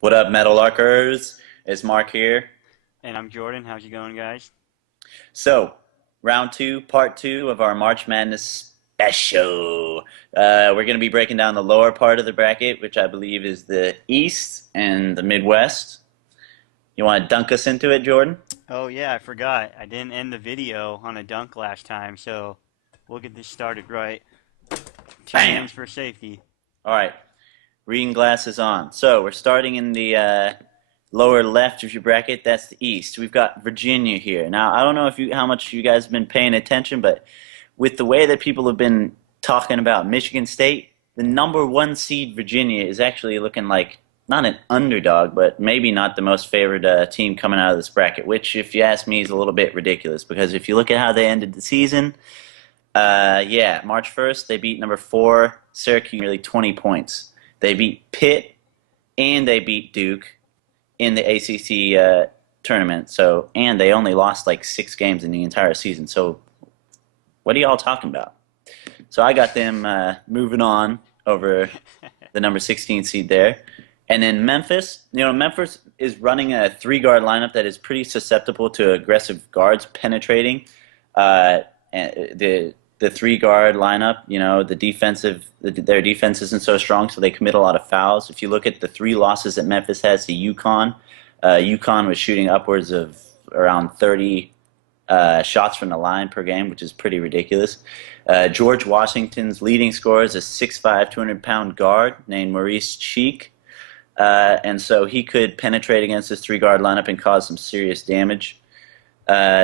What up, Metal Larkers? It's Mark here. And I'm Jordan. How's it going, guys? So, round two, part two of our March Madness special. We're going to be breaking down the lower part of the bracket, which I believe is the East and the Midwest. You want to dunk us into it, Jordan? Oh, yeah, I forgot. I didn't end the video on a dunk last time, so we'll get this started right. Two Bam! hands for safety. All right, reading glasses on. So, we're starting in the lower left of your bracket. That's the East. We've got Virginia here. Now, I don't know how much you guys have been paying attention, but with the way that people have been talking about Michigan State, the number one seed Virginia is actually looking like not an underdog, but maybe not the most favored team coming out of this bracket, which, if you ask me, is a little bit ridiculous because if you look at how they ended the season, yeah, March 1st, they beat number four Syracuse nearly 20 points. They beat Pitt and they beat Duke in the ACC tournament. So, and they only lost like 6 games in the entire season. So, what are y'all talking about? So I got them moving on over the number 16 seed there. And then Memphis, Memphis is running a three-guard lineup that is pretty susceptible to aggressive guards penetrating. The three-guard lineup, their defense isn't so strong, so they commit a lot of fouls. If you look at the three losses that Memphis has to UConn, UConn was shooting upwards of around 30 shots from the line per game, which is pretty ridiculous. George Washington's leading scorer is a 6'5", 200-pound guard named Maurice Cheek. And so he could penetrate against this three-guard lineup and cause some serious damage.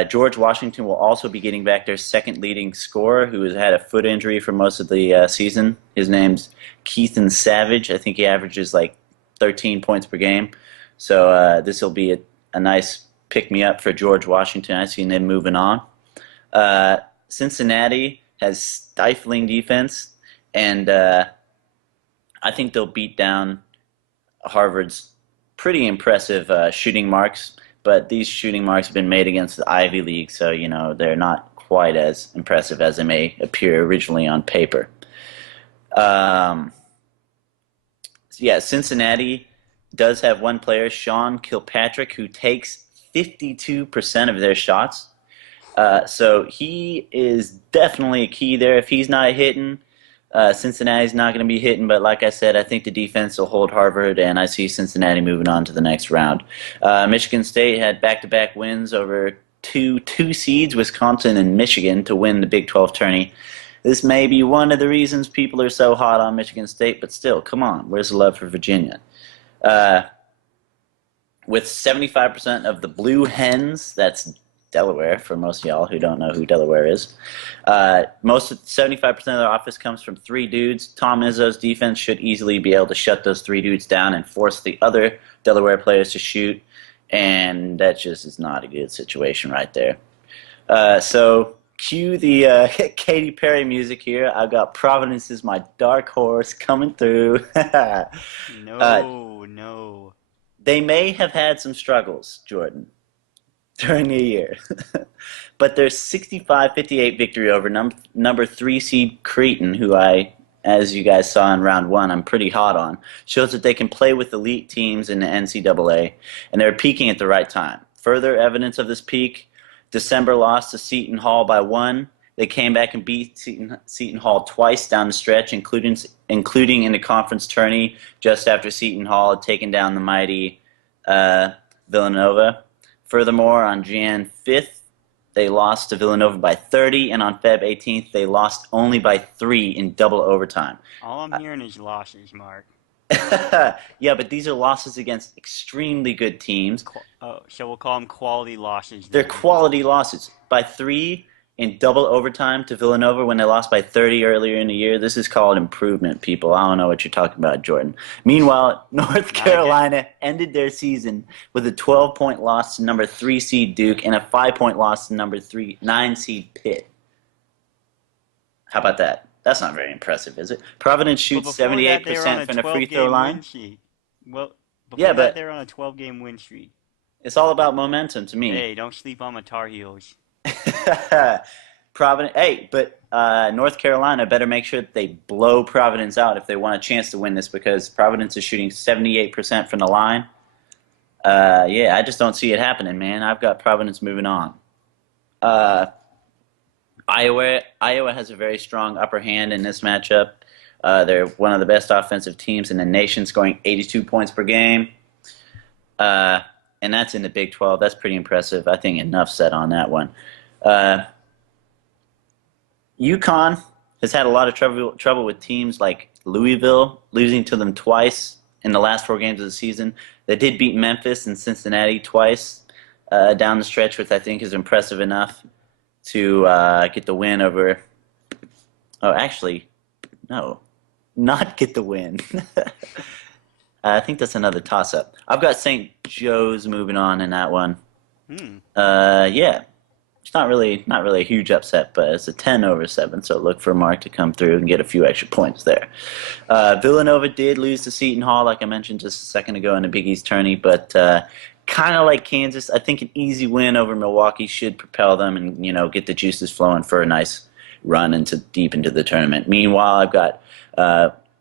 George Washington will also be getting back their second leading scorer, who has had a foot injury for most of the season. His name's Keithan Savage. I think he averages like 13 points per game. So this will be a nice pick-me-up for George Washington. I see them moving on. Cincinnati has stifling defense, and I think they'll beat down Harvard's pretty impressive shooting marks, but these shooting marks have been made against the Ivy League, so they're not quite as impressive as they may appear originally on paper. Yeah, Cincinnati does have one player, Sean Kilpatrick, who takes 52% of their shots. So he is definitely a key there. If he's not hitting, Cincinnati's not going to be hitting, but like I said, I think the defense will hold Harvard, and I see Cincinnati moving on to the next round. Michigan State had back-to-back wins over two seeds, Wisconsin and Michigan, to win the Big 12 tourney. This may be one of the reasons people are so hot on Michigan State, but still, come on, where's the love for Virginia? With 75% of the Blue Hens, that's Delaware, for most of y'all who don't know who Delaware is. 75% of their offense comes from three dudes. Tom Izzo's defense should easily be able to shut those three dudes down and force the other Delaware players to shoot, and that just is not a good situation right there. So cue the Katy Perry music here. I've got Providence is my dark horse coming through. No, no. They may have had some struggles, Jordan, during the year. But their 65-58 victory over number 3 seed Creighton, who as you guys saw in round one, I'm pretty hot on, shows that they can play with elite teams in the NCAA, and they're peaking at the right time. Further evidence of this peak, December loss to Seton Hall by 1. They came back and beat Seton Hall twice down the stretch, including in the conference tourney just after Seton Hall had taken down the mighty Villanova. Furthermore, on Jan 5th, they lost to Villanova by 30, and on Feb 18th, they lost only by 3 in double overtime. All I'm hearing is losses, Mark. Yeah, but these are losses against extremely good teams. So we'll call them quality losses They're then. quality losses. By 3 in double overtime to Villanova when they lost by 30 earlier in the year. This is called improvement, people. I don't know what you're talking about, Jordan. Meanwhile, North Carolina ended their season with a 12-point loss to number 3 seed Duke and a 5-point loss to number 9 seed Pitt. How about that? That's not very impressive, is it? Providence But shoots before that, they were on 78% a from the free throw 12-game win line. streak. Well, Yeah, before that, but they were on a 12-game win streak. it's all about momentum to me. Hey, don't sleep on my Tar Heels. Providence. Hey, but North Carolina better make sure that they blow Providence out if they want a chance to win this because Providence is shooting 78% from the line. Yeah, I just don't see it happening, man. I've got Providence moving on. Uh, Iowa has a very strong upper hand in this matchup. They're one of the best offensive teams in the nation, scoring 82 points per game. Uh, and that's in the Big 12. That's pretty impressive. I think enough said on that one. Uh, UConn has had a lot of trouble with teams like Louisville, losing to them twice in the last 4 games of the season. They did beat Memphis and Cincinnati twice down the stretch, which I think is impressive enough to get the win over. Oh, actually, no, not get the win. I think that's another toss-up. I've got St. Joe's moving on in that one. Hmm. Yeah, it's not really a huge upset, but it's a 10/7, so look for Mark to come through and get a few extra points there. Villanova did lose to Seton Hall, like I mentioned just a second ago in the Big East tourney, but kind of like Kansas, I think an easy win over Milwaukee should propel them and get the juices flowing for a nice run into deep into the tournament. Meanwhile, I've got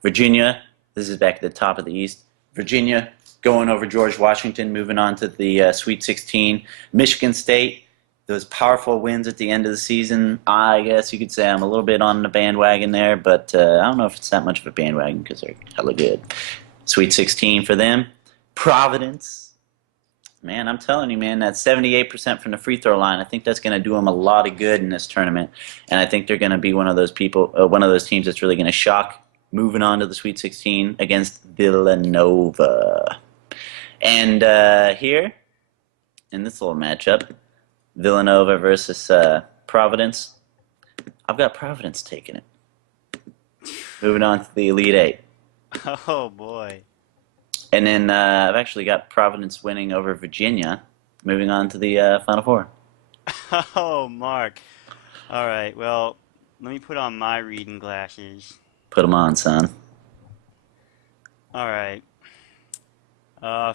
Virginia. This is back at the top of the East. Virginia going over George Washington, moving on to the Sweet 16. Michigan State, those powerful wins at the end of the season. I guess you could say I'm a little bit on the bandwagon there, but I don't know if it's that much of a bandwagon because they're hella good. Sweet 16 for them. Providence. Man, I'm telling you, man, that 78% from the free throw line, I think that's going to do them a lot of good in this tournament. And I think they're going to be one of those people, one of those teams that's really going to shock moving on to the Sweet 16 against Villanova. And here, in this little matchup, Villanova versus Providence. I've got Providence taking it. Moving on to the Elite Eight. Oh boy. And then I've actually got Providence winning over Virginia, moving on to the Final Four. Oh, Mark. All right. Well, let me put on my reading glasses. Put them on, son. All right.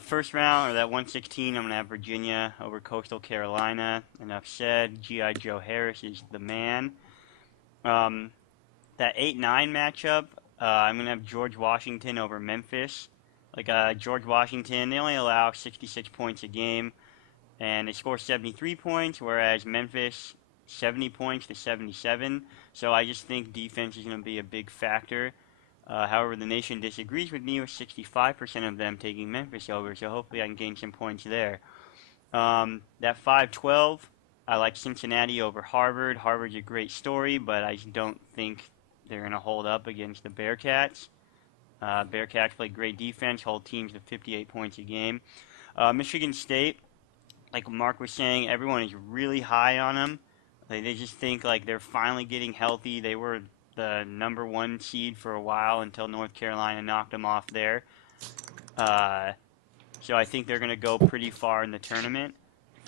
First round, or that 116, I'm gonna have Virginia over Coastal Carolina. Enough said. G.I. Joe Harris is the man. Um, that 8-9 matchup, I'm gonna have George Washington over Memphis. George Washington, they only allow 66 points a game, and they score 73 points, whereas Memphis 70 points to 77. So I just think defense is gonna be a big factor. However, the nation disagrees with me with 65% of them taking Memphis over, so hopefully I can gain some points there. That 5-12, I like Cincinnati over Harvard. Harvard's a great story, but I just don't think they're going to hold up against the Bearcats. Bearcats play great defense, hold teams to 58 points a game. Michigan State, like Mark was saying, everyone is really high on them. They just think like they're finally getting healthy. They were the number one seed for a while until North Carolina knocked them off there. Uh, so I think they're going to go pretty far in the tournament.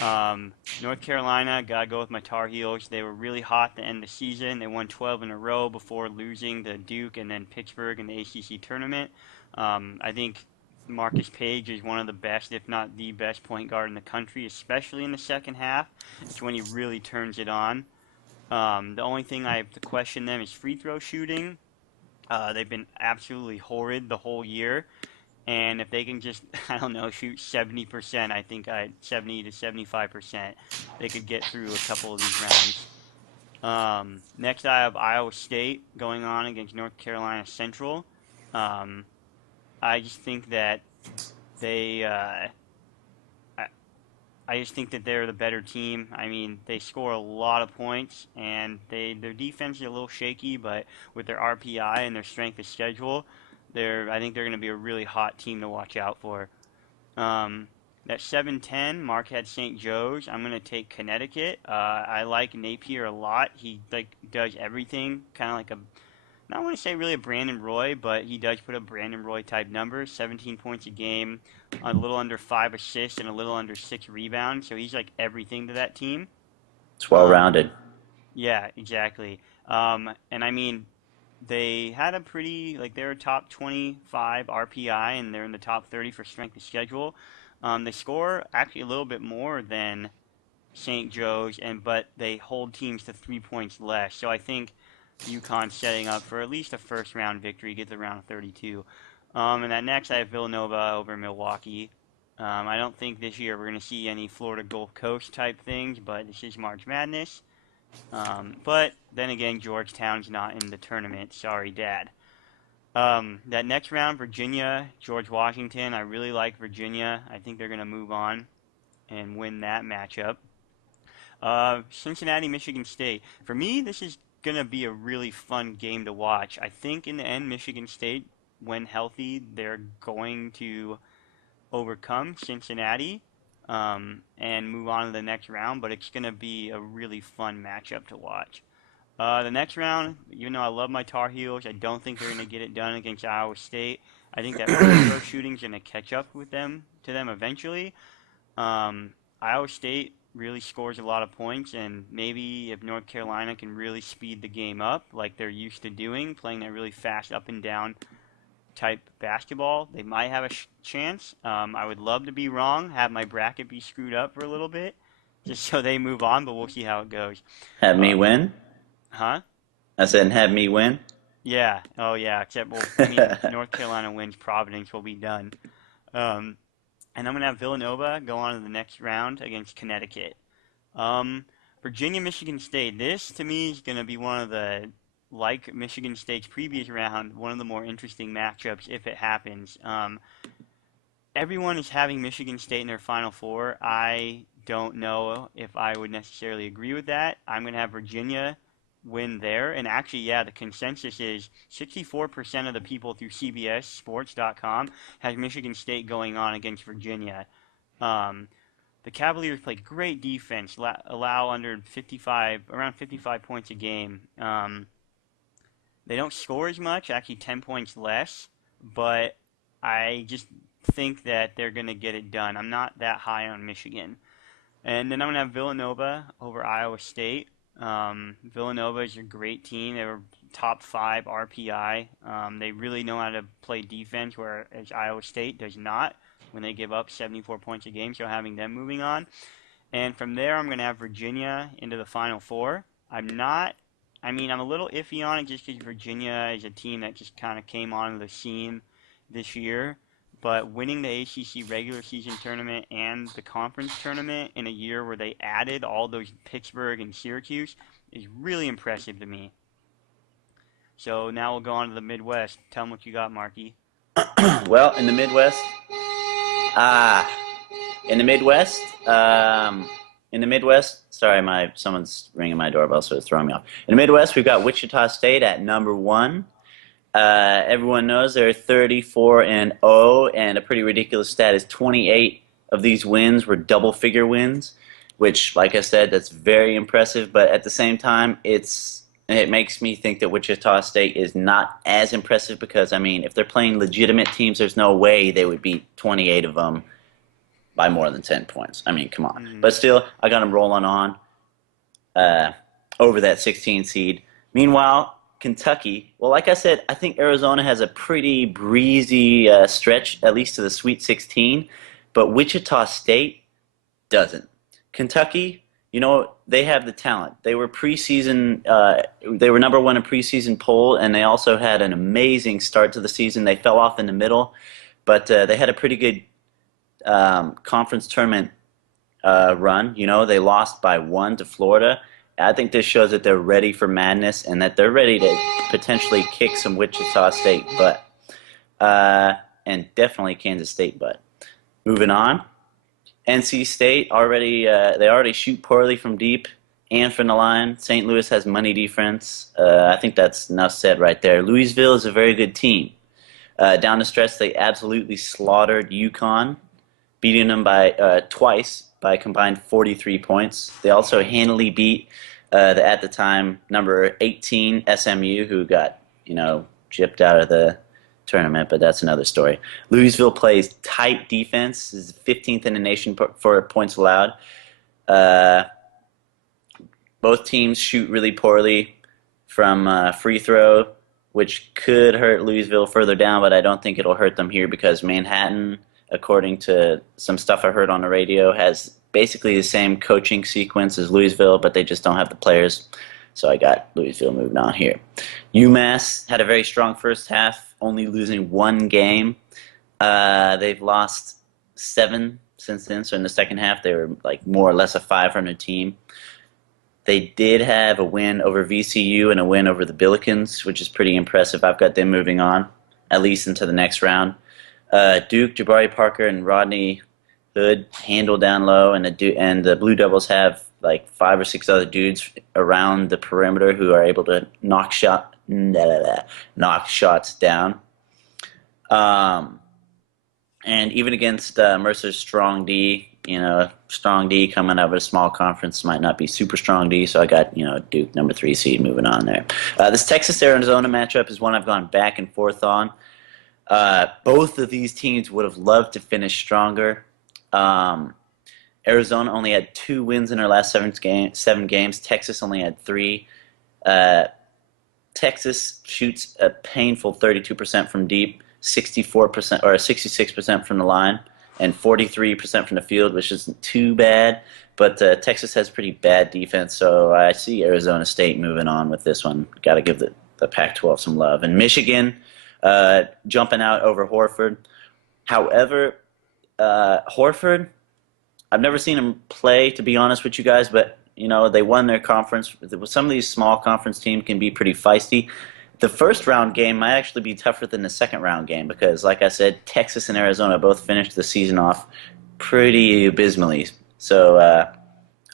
North Carolina, gotta go with my Tar Heels. They were really hot to end the season. They won 12 in a row before losing to Duke and then Pittsburgh in the ACC tournament. I think Marcus Page is one of the best, if not the best, point guard in the country, especially in the second half. It's when he really turns it on. The only thing I have to question them is free throw shooting. They've been absolutely horrid the whole year. And if they can just, I don't know, shoot 70%, I think 70 to 75%, they could get through a couple of these rounds. Next, I have Iowa State going on against North Carolina Central. Um, I just think that they, I, I just think that they're the better team. I mean, they score a lot of points, and their defense is a little shaky, but with their RPI and their strength of schedule, I think they're going to be a really hot team to watch out for. Um, that 7-10, Mark had St. Joe's. I'm going to take Connecticut. I like Napier a lot. He does everything, kind of like not want to say really a Brandon Roy, but he does put up Brandon Roy type numbers, 17 points a game, a little under 5 assists, and a little under 6 rebounds. So he's like everything to that team. It's well Um, rounded. yeah, exactly. And I mean, they had a pretty, like, they're top 25 RPI, and they're in the top 30 for strength of schedule. They score actually a little bit more than St. Joe's, but they hold teams to 3 points less. So I think UConn's setting up for at least a first round victory, get the round of 32. And that next I have Villanova over Milwaukee. I don't think this year we're going to see any Florida Gulf Coast type things, but this is March Madness. But then again, Georgetown's not in the tournament. Sorry, Dad. That next round, Virginia, George Washington. I really like Virginia. I think they're going to move on and win that matchup. Cincinnati, Michigan State. For me, this is going to be a really fun game to watch. I think in the end, Michigan State, when healthy, they're going to overcome Cincinnati and move on to the next round, but it's going to be a really fun matchup to watch. The next round, even though I love my Tar Heels, I don't think they're going to get it done against Iowa State. I think that free throw shooting is going to catch up with them to them eventually. Iowa State really scores a lot of points, and maybe if North Carolina can really speed the game up like they're used to doing, playing that really fast up and down type basketball, they might have a chance. I would love to be wrong, have my bracket be screwed up for a little bit, just so they move on, but we'll see how it goes. Have me Uh, win? huh? I said, have me win? Yeah. Oh, yeah. Except, well, I mean, if North Carolina wins, Providence will be done. Um, and I'm gonna have Villanova go on to the next round against Connecticut. Um, Virginia, Michigan State. This to me is gonna be one of the, like Michigan State's previous round, one of the more interesting matchups if it happens. Everyone is having Michigan State in their Final Four. I don't know if I would necessarily agree with that. I'm going to have Virginia win there. And actually, yeah, the consensus is 64% of the people through CBSSports.com has Michigan State going on against Virginia. Um, the Cavaliers play great defense, allow under 55, around 55 points a game. They don't score as much, actually 10 points less, but I just think that they're going to get it done. I'm not that high on Michigan. And then I'm going to have Villanova over Iowa State. Villanova is a great team. They were top 5 RPI. They really know how to play defense, whereas Iowa State does not when they give up 74 points a game. So having them moving on. And from there, I'm going to have Virginia into the Final Four. I'm not. I mean, I'm a little iffy on it just because Virginia is a team that just kind of came onto the scene this year. But winning the ACC regular season tournament and the conference tournament in a year where they added all those Pittsburgh and Syracuse is really impressive to me. So now we'll go on to the Midwest. Tell them what you got, Marky. Well, in the Midwest, ah, in the Midwest, in the Midwest, sorry, someone's ringing my doorbell, so it's throwing me off. In the Midwest, we've got Wichita State at number one. Everyone knows they're 34 and 0, and a pretty ridiculous stat is 28 of these wins were double-figure wins, which, like I said, that's very impressive. But at the same time, it makes me think that Wichita State is not as impressive because, I mean, if they're playing legitimate teams, there's no way they would beat 28 of them by more than 10 points. I mean, come on. Mm-hmm. But still, I got them rolling on over that 16 seed. Meanwhile, Kentucky, well, like I said, I think Arizona has a pretty breezy stretch, at least to the Sweet 16, but Wichita State doesn't. Kentucky, you know, they have the talent. They were preseason, they were number one in preseason poll, and they also had an amazing start to the season. They fell off in the middle, but they had a pretty good conference tournament run. You know, they lost by 1 to Florida. I think this shows that they're ready for madness and that they're ready to potentially kick some Wichita State butt. And definitely Kansas State butt. Moving on. NC State they already shoot poorly from deep and from the line. St. Louis has money defense. I think that's enough said right there. Louisville is a very good team. Down the stretch, they absolutely slaughtered UConn, beating them by twice by a combined 43 points. They also handily beat at the time number 18 SMU, who got gypped out of the tournament, but that's another story. Louisville plays tight defense, is 15th in the nation for points allowed. Both teams shoot really poorly from free throw, which could hurt Louisville further down, but I don't think it'll hurt them here because Manhattan, according to some stuff I heard on the radio, has basically the same coaching sequence as Louisville, but they just don't have the players. So I got Louisville moving on here. UMass had a very strong first half, only losing one game. They've lost seven since then. So in the second half, they were like more or less a 500 team. They did have a win over VCU and a win over the Billikens, which is pretty impressive. I've got them moving on, at least into the next round. Duke, Jabari Parker, and Rodney Hood handle down low, and the Blue Devils have like five or six other dudes around the perimeter who are able to knock shots down. Um, and even against Mercer's strong D, strong D coming out of a small conference might not be super strong D. So I got Duke number 3 seed moving on there. This Texas Arizona matchup is one I've gone back and forth on. Both of these teams would have loved to finish stronger. Um, Arizona only had 2 wins in their last seven games. Texas only had 3. Uh, Texas shoots a painful 32% from deep, 64% or 66% from the line, and 43% from the field, which isn't too bad. But Texas has pretty bad defense, so I see Arizona State moving on with this one. Got to give the Pac-12 some love. And Michigan jumping out over Horford. However, Horford, I've never seen him play, to be honest with you guys, but they won their conference. Some of these small conference teams can be pretty feisty. The first round game might actually be tougher than the second round game because, like I said, Texas and Arizona both finished the season off pretty abysmally. So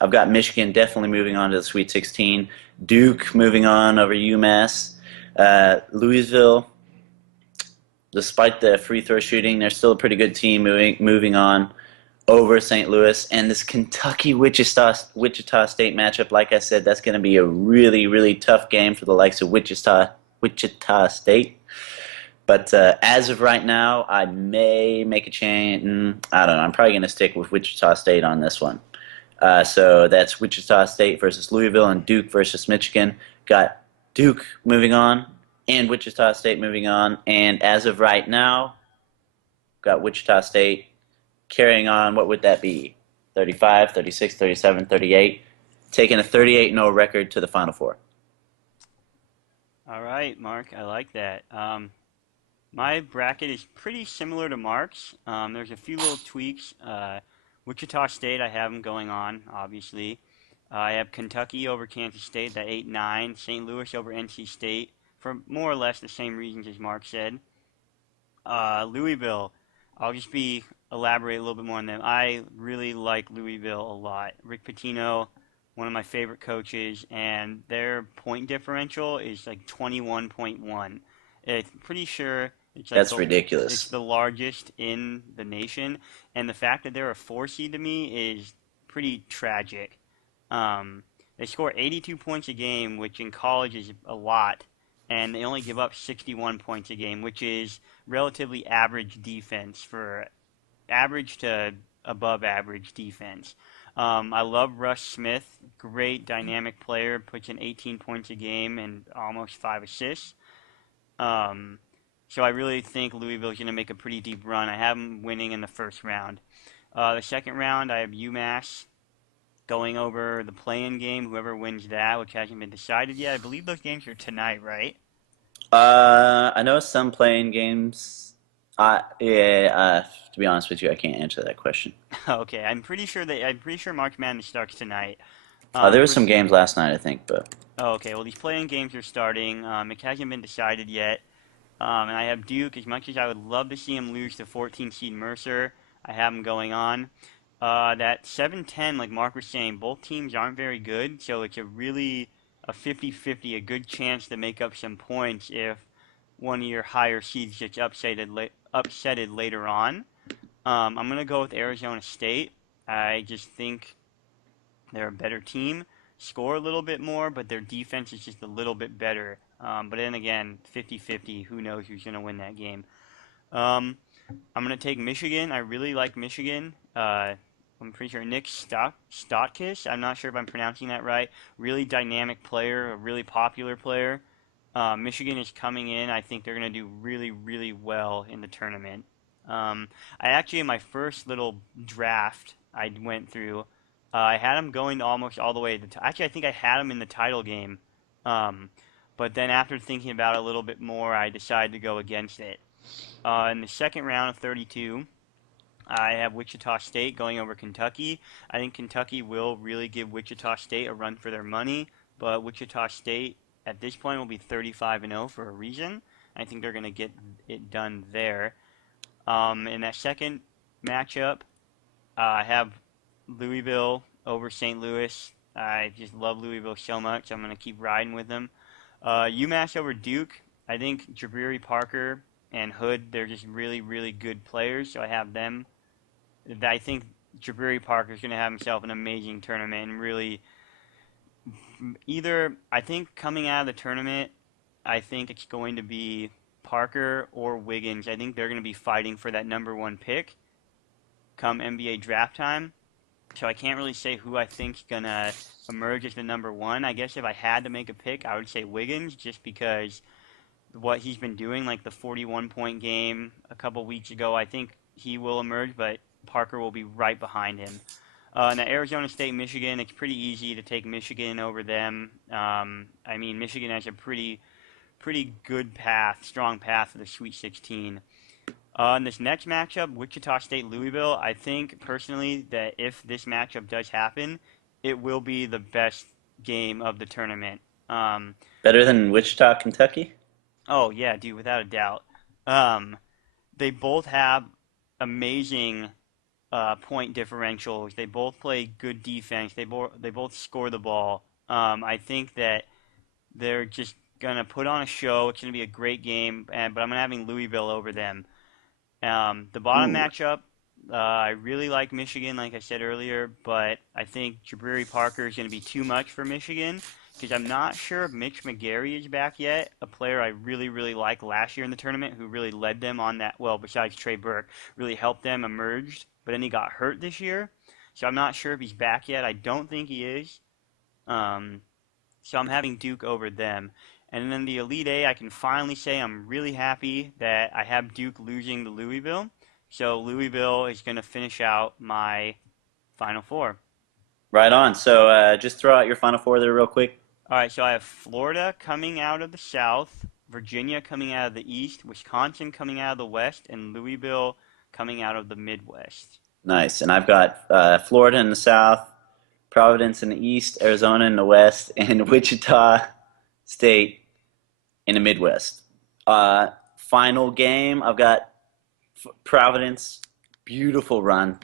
I've got Michigan definitely moving on to the Sweet 16. Duke moving on over UMass. Louisville, despite the free throw shooting, they're still a pretty good team moving on over St. Louis. And this Kentucky Wichita State matchup, like I said, that's going to be a really, really tough game for the likes of Wichita State. But as of right now, I may make a change. I don't know. I'm probably going to stick with Wichita State on this one. So that's Wichita State versus Louisville and Duke versus Michigan. Got Duke moving on and Wichita State moving on. And as of right now, got Wichita State carrying on. What would that be? 35, 36, 37, 38. Taking a 38-0 record to the Final Four. All right, Mark, I like that. My bracket is pretty similar to Mark's. There's a few little tweaks. Wichita State, I have them going on, obviously. I have Kentucky over Kansas State, that 8-9. St. Louis over NC State, for more or less the same reasons as Mark said. Louisville, I'll just be elaborate a little bit more on them. I really like Louisville a lot. Rick Pitino, one of my favorite coaches, and their point differential is like 21.1. It's pretty sure That's it's ridiculous. the largest in the nation, and the fact that they're a 4 seed to me is pretty tragic. They score 82 points a game, which in college is a lot, and they only give up 61 points a game, which is relatively average defense for average to above average defense. I love Russ Smith, great dynamic player, puts in 18 points a game and almost 5 assists. Um, so I really think Louisville's going to make a pretty deep run. I have them winning in the first round. The second round, I have UMass going over the play-in game, whoever wins that, which hasn't been decided yet. I believe those games are tonight, right? I know some playing games. Yeah. To be honest with you, I can't answer that question. Okay, I'm pretty sure March Madness starts tonight. There was For some games last night, I think, but Oh, okay, well these play-in games are starting. It hasn't been decided yet. And I have Duke. As much as I would love to see him lose to 14 seed Mercer, I have him going on. That 7-10, like Mark was saying, both teams aren't very good, so it's a 50-50, a good chance to make up some points if one of your higher seeds gets upsetted later on. I'm gonna go with Arizona State. I just think they're a better team, score a little bit more, but their defense is just a little bit better. But then again, 50-50, who knows who's going to win that game. Um, I'm going to take Michigan. I really like Michigan. I'm pretty sure Nick Stotkis. I'm not sure if I'm pronouncing that right. Really dynamic player, a really popular player. Michigan is coming in. I think they're going to do really, really well in the tournament. I actually, in my first little draft I went through, I had him going to almost all the way to actually, I think I had him in the title game. Um, but then after thinking about it a little bit more, I decided to go against it. In the second round of 32, I have Wichita State going over Kentucky. I think Kentucky will really give Wichita State a run for their money, but Wichita State at this point will be 35 and 0 for a reason. I think they're going to get it done there. In that second matchup, I have Louisville over St. Louis. I just love Louisville so much. I'm going to keep riding with them. UMass over Duke. I think Jabari Parker and Hood, they're just really, really good players, so I have them. I think Jabari Parker is going to have himself an amazing tournament and really either I think coming out of the tournament, I think it's going to be Parker or Wiggins. I think they're going to be fighting for that number one pick come NBA draft time. So I can't really say who I think's going to emerge as the number one. I guess if I had to make a pick, I would say Wiggins just because what he's been doing, like the 41-point game a couple weeks ago, I think he will emerge, but Parker will be right behind him. Now, Arizona State, Michigan, it's pretty easy to take Michigan over them. I mean, Michigan has a pretty good path, strong path for the Sweet 16. In this next matchup, Wichita State, Louisville, I think personally that if this matchup does happen, it will be the best game of the tournament. Better than Wichita, Kentucky? Oh yeah, dude, without a doubt. Um, they both have amazing point differentials. They both play good defense. They both score the ball. I think that they're just gonna put on a show. It's gonna be a great game, but I'm gonna having Louisville over them. The bottom Ooh. matchup, I really like Michigan, like I said earlier, but I think Jabari Parker is going to be too much for Michigan because I'm not sure if Mitch McGary is back yet, a player I really, really liked last year in the tournament who really led them on that, well, besides Trey Burke, really helped them emerge, but then he got hurt this year. So I'm not sure if he's back yet. I don't think he is. Um, so I'm having Duke over them. And then the Elite Eight, I can finally say I'm really happy that I have Duke losing to Louisville. So Louisville is going to finish out my Final Four. Right on. So just throw out your final four there real quick. All right, so I have Florida coming out of the South, Virginia coming out of the East, Wisconsin coming out of the West, and Louisville coming out of the Midwest. Nice. And I've got Florida in the south, Providence in the east, Arizona in the west, and Wichita State in the Midwest. Final game, I've got Providence, beautiful run,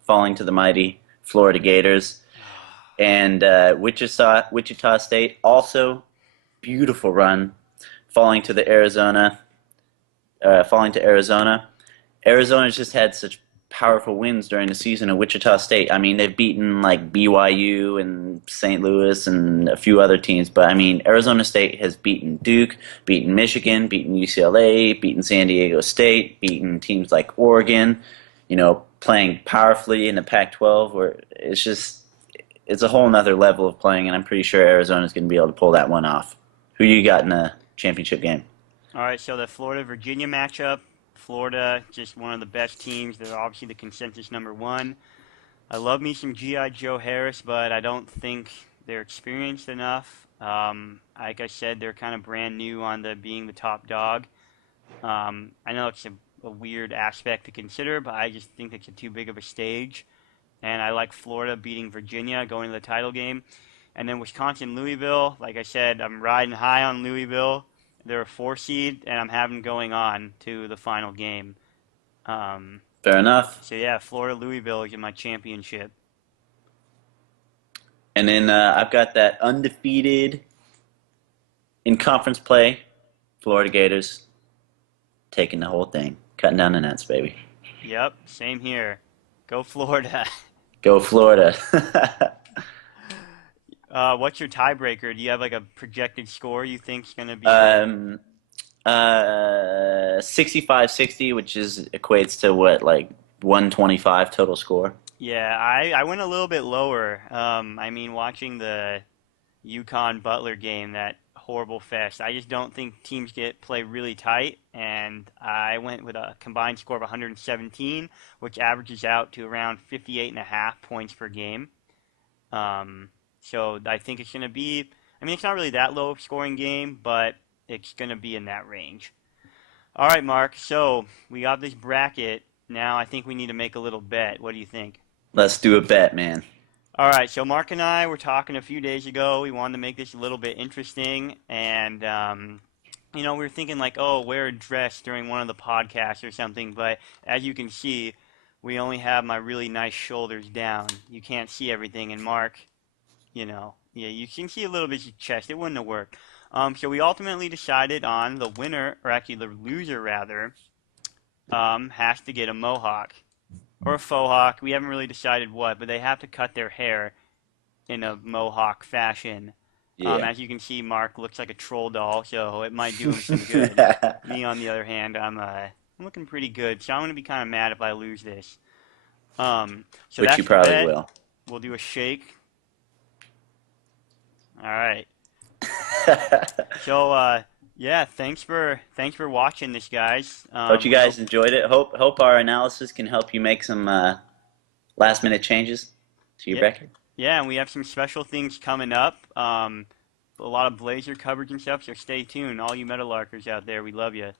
falling to the mighty Florida Gators, and Wichita State also beautiful run, falling to the falling to Arizona. Arizona's just had such powerful wins during the season at Wichita State. I mean, they've beaten like BYU and St. Louis and a few other teams, but I mean, Arizona State has beaten Duke, beaten Michigan, beaten UCLA, beaten San Diego State, beaten teams like Oregon, playing powerfully in the Pac-12 where it's a whole nother level of playing, and I'm pretty sure Arizona's going to be able to pull that one off. Who you got in the championship game? All right, so the Florida Virginia matchup, Florida, just one of the best teams. They're obviously the consensus number one. I love me some G.I. Joe Harris, but I don't think they're experienced enough. Like I said, they're kind of brand new on the being the top dog. I know it's a weird aspect to consider, but I just think it's too big of a stage. And I like Florida beating Virginia, going to the title game. And then Wisconsin, Louisville. Like I said, I'm riding high on Louisville. They're a four seed, and I'm having going on to the final game. Um, Fair enough. so yeah, Florida, Louisville is in my championship. And then I've got that undefeated in conference play, Florida Gators taking the whole thing, cutting down the nets, baby. Yep, same here. Go Florida. Go Florida. What's your tiebreaker? Do you have like a projected score you think's gonna be? um, 65-60, which is equates to what, like 125 total score. Yeah, I went a little bit lower. I mean, watching the UConn Butler game, that horrible fest. I just don't think teams get play really tight, and I went with a combined score of 117, which averages out to around 58 and a half points per game. Um, so I think it's going to be, I mean, it's not really that low scoring game, but it's going to be in that range. All right, Mark. So we got this bracket. Now I think we need to make a little bet. What do you think? Let's do a bet, man. All right. So Mark and I were talking a few days ago. We wanted to make this a little bit interesting, and we were thinking like, oh, wear a dress during one of the podcasts or something. But as you can see, we only have my really nice shoulders down. You can't see everything, and Mark, yeah, you can see a little bit of your chest. It wouldn't have worked. So we ultimately decided on the winner, or actually the loser rather, has to get a mohawk or a faux hawk. We haven't really decided what, but they have to cut their hair in a mohawk fashion. Yeah. As you can see, Mark looks like a troll doll, so it might do him some good. Me, on the other hand, I'm looking pretty good, so I'm gonna be kind of mad if I lose this. So Which you that's the probably bet. will. We'll do a shake. All right. So yeah, thanks for watching this, guys. Hope you We hope guys enjoyed it. Hope our analysis can help you make some last minute changes to your yeah bracket. yeah, and we have some special things coming up. A lot of Blazer coverage and stuff. So stay tuned, all you Metalarkers out there. We love you.